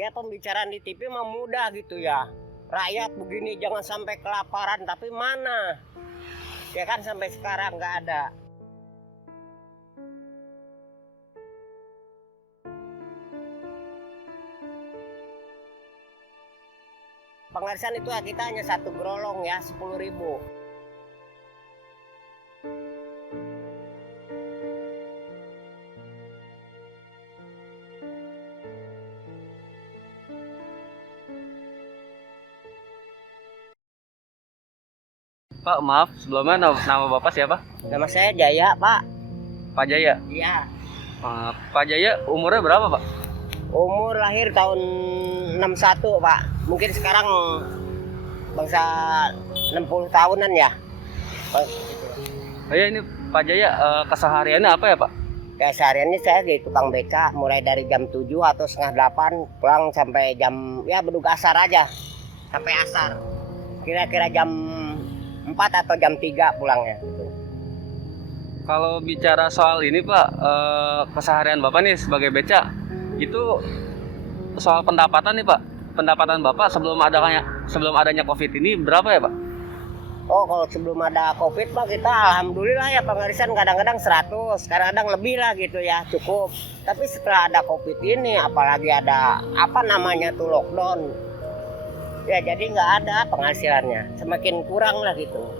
Ya pembicaraan di TV mah mudah gitu ya. Rakyat begini jangan sampai kelaparan, tapi mana? Ya kan sampai sekarang nggak ada. Pengarisan itu kita hanya satu gerolong ya, 10.000. Pak, maaf, sebelumnya nama Bapak siapa? Nama saya Jaya, Pak. Pak Jaya. Iya. Pak Jaya umurnya berapa, Pak? Umur lahir tahun 61, Pak. Mungkin sekarang bangsa 60 tahunan ya. Oh ya, ini Pak Jaya, kesehariannya apa ya, Pak? Ya sehariannya saya di tukang beca, mulai dari jam 7 atau setengah 8, pulang sampai jam, ya bedug asar aja. Sampai asar. Kira-kira jam 4 atau jam 3 pulangnya. Kalau bicara soal ini, Pak, keseharian Bapak nih sebagai beca, itu soal pendapatan nih, Pak. Pendapatan Bapak sebelum adanya COVID ini berapa ya, Pak? Oh, kalau sebelum ada COVID mah kita alhamdulillah ya pengarisan kadang-kadang 100, kadang-kadang lebih lah gitu ya, cukup. Tapi setelah ada COVID ini, apalagi ada apa namanya tuh lockdown, ya jadi nggak ada penghasilannya, semakin kurang lah gitu.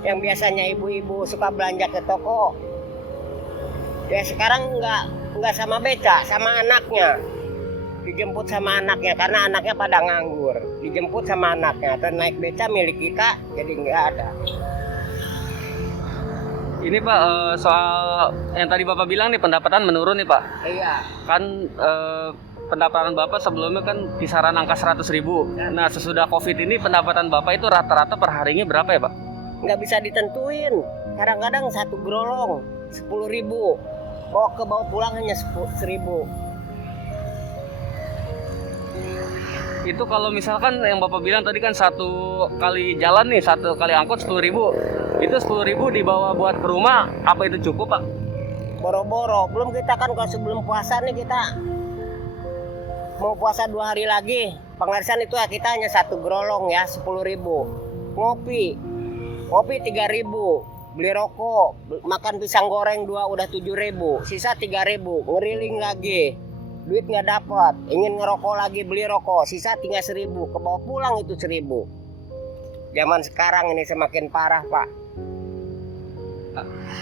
Yang biasanya ibu-ibu suka belanja ke toko, ya sekarang nggak sama beca, sama anaknya. Dijemput sama anaknya karena anaknya pada nganggur, dijemput sama anaknya dan naik beca milik kita jadi nggak ada. Ini Pak, soal yang tadi Bapak bilang nih pendapatan menurun nih Pak. Iya. Kan pendapatan Bapak sebelumnya kan kisaran angka 100.000. Nah sesudah COVID ini pendapatan Bapak itu rata-rata per harinya berapa ya Pak? Nggak bisa ditentuin, kadang-kadang satu gerolong 10.000, bawa ke bawah pulang hanya 1.000. Itu kalau misalkan yang Bapak bilang tadi kan satu kali jalan nih, satu kali angkut 10.000. Itu 10.000 dibawa buat ke rumah, apa itu cukup Pak? Boro-boro, belum kita kan kalau sebelum puasa nih kita mau puasa 2 hari lagi. Pengarisan itu ya kita hanya satu gerolong ya 10.000. Ngopi 3.000. Beli rokok, makan pisang goreng 2 udah 7.000. Sisa 3.000, ngeriling lagi. Duit nggak dapat, ingin ngerokok lagi, beli rokok, sisa tinggal 1.000, ke bawah pulang itu 1.000. Zaman sekarang ini semakin parah Pak.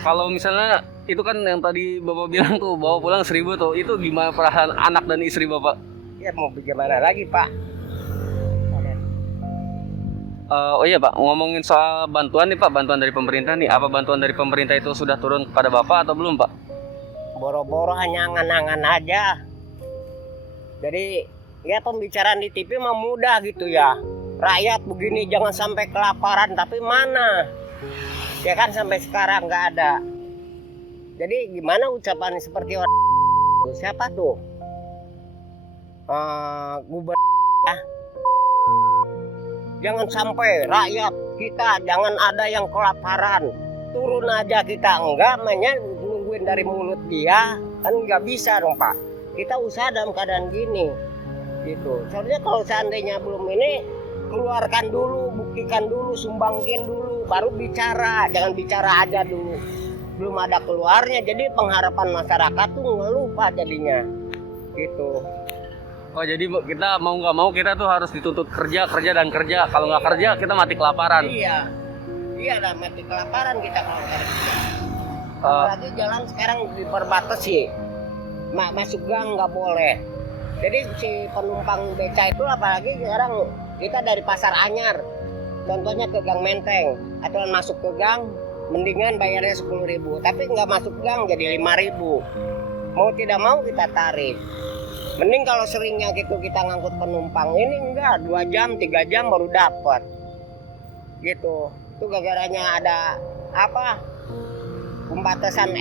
Kalau misalnya itu kan yang tadi Bapak bilang tuh bawa pulang 1.000 tuh, itu gimana perasaan anak dan istri Bapak? Ya mau bagaimana lagi Pak? Oh iya Pak, ngomongin soal bantuan nih Pak, bantuan dari pemerintah nih, apa bantuan dari pemerintah itu sudah turun kepada Bapak atau belum Pak? Boro-boro hanya angan-angan aja. Jadi ya pembicaraan di TV mah mudah gitu ya. Rakyat begini jangan sampai kelaparan, tapi mana? Ya kan sampai sekarang nggak ada. Jadi gimana ucapan seperti orang siapa tuh? Gubernur ya. Jangan sampai rakyat kita jangan ada yang kelaparan. Turun aja kita, enggak mainnya nungguin dari mulut dia kan nggak bisa dong Pak. Kita usaha dalam keadaan gini gitu. Soalnya kalau seandainya belum ini, keluarkan dulu, buktikan dulu, sumbangkin dulu, baru bicara. Jangan bicara aja dulu, belum ada keluarnya. Jadi pengharapan masyarakat tuh ngeluh Pak jadinya gitu. Oh jadi kita mau nggak mau kita tuh harus dituntut kerja dan kerja. Kalau nggak kerja kita mati kelaparan. Iya lah, mati kelaparan kita kalau nggak kerja. Apalagi jalan sekarang diperbatasi. Masuk gang nggak boleh. Jadi si penumpang beca itu apalagi sekarang kita dari Pasar Anyar, contohnya ke Gang Menteng, aturan masuk ke gang mendingan bayarnya 10.000, tapi nggak masuk gang jadi 5.000. Mau tidak mau kita tarik. Mending kalau seringnya gitu kita ngangkut penumpang, ini enggak 2 jam 3 jam baru dapat. Gitu. Itu gara-garanya ada apa? Pembatasan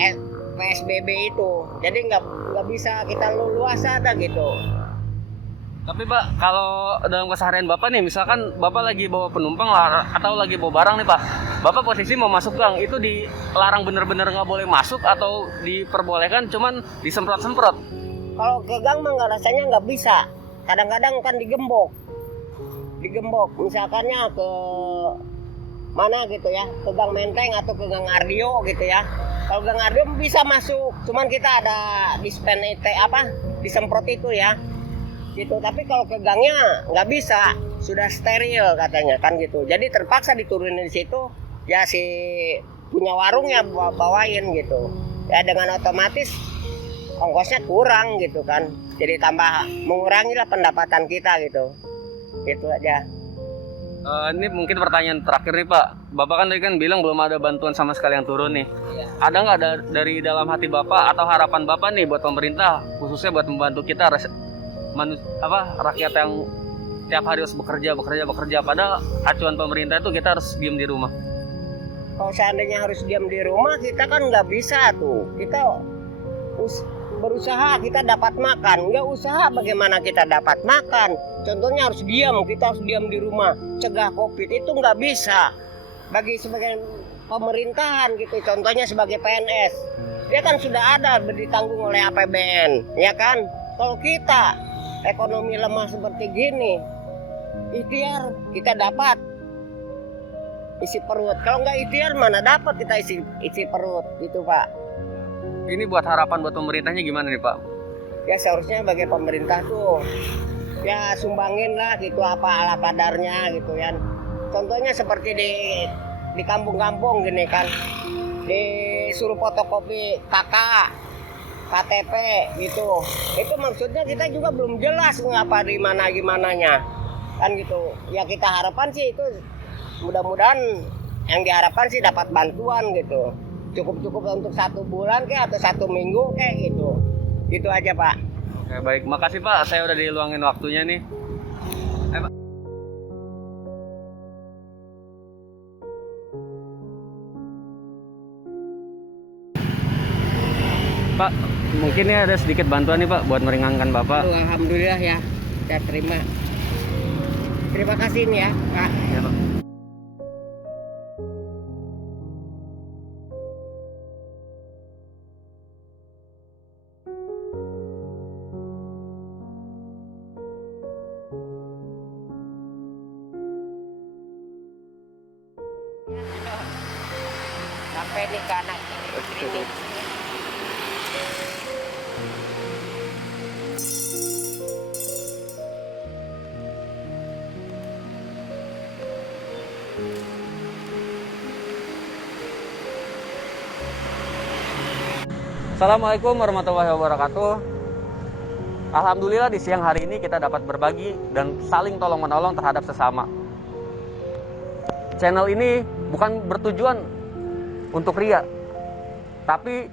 PSBB itu. Jadi nggak bisa kita luasa ada gitu. Tapi Pak, kalau dalam keseharian Bapak nih, misalkan Bapak lagi bawa penumpang atau lagi bawa barang nih Pak, Bapak posisi mau masuk gang, itu dilarang bener-bener nggak boleh masuk atau diperbolehkan cuman disemprot-semprot? Kalau ke gang mah rasanya nggak bisa, kadang-kadang kan digembok misalkannya ke mana gitu ya, ke Gang Menteng atau ke Gang Ardio gitu ya. Kalau Gang Ardio bisa masuk, cuman kita ada disemprot itu ya gitu. Tapi kalau ke gangnya nggak bisa, sudah steril katanya kan gitu. Jadi terpaksa diturunin di situ ya, si punya warung ya bawain gitu ya, dengan otomatis ongkosnya kurang gitu kan, jadi tambah mengurangi lah pendapatan kita gitu aja. Ini mungkin pertanyaan terakhir nih Pak. Bapak kan tadi kan bilang belum ada bantuan sama sekali yang turun nih. Iya. Ada nggak dari dalam hati Bapak atau harapan Bapak nih buat pemerintah, khususnya buat membantu kita rakyat yang tiap hari harus bekerja, padahal acuan pemerintah itu kita harus diam di rumah. Kalau seandainya harus diam di rumah, kita kan nggak bisa tuh. Kita berusaha kita dapat makan, nggak usaha bagaimana kita dapat makan. Contohnya harus diam, kita harus diam di rumah, cegah COVID itu nggak bisa. Bagi sebagian pemerintahan gitu, contohnya sebagai PNS, dia kan sudah ada ditanggung oleh APBN, ya kan? Kalau kita ekonomi lemah seperti gini, ikhtiar kita dapat isi perut. Kalau nggak ikhtiar mana dapat kita isi perut, gitu Pak. Ini buat harapan buat pemerintahnya gimana nih Pak? Ya seharusnya bagi pemerintah tuh ya sumbangin lah gitu apa ala kadarnya gitu kan. Contohnya seperti di kampung-kampung gini kan, disuruh fotokopi KTP gitu. Itu maksudnya kita juga belum jelas ngapa di mana gimananya kan gitu. Ya kita harapkan sih itu mudah-mudahan yang diharapkan sih dapat bantuan gitu. Cukup untuk 1 bulan kayak atau 1 minggu kayak gitu aja Pak. Oke, baik, makasih Pak, saya udah diluangin waktunya nih. Pak. Pak, mungkin ya ada sedikit bantuan nih Pak buat meringankan Bapak. Alhamdulillah ya, saya terima. Terima kasih nih ya Pak. Ya, Pak. Sampai nih ke anak ini. Assalamualaikum warahmatullahi wabarakatuh. Alhamdulillah di siang hari ini kita dapat berbagi dan saling tolong-menolong terhadap sesama. Channel ini bukan bertujuan untuk ria, tapi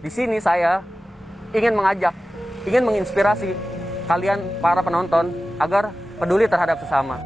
di sini saya ingin mengajak, ingin menginspirasi kalian para penonton agar peduli terhadap sesama.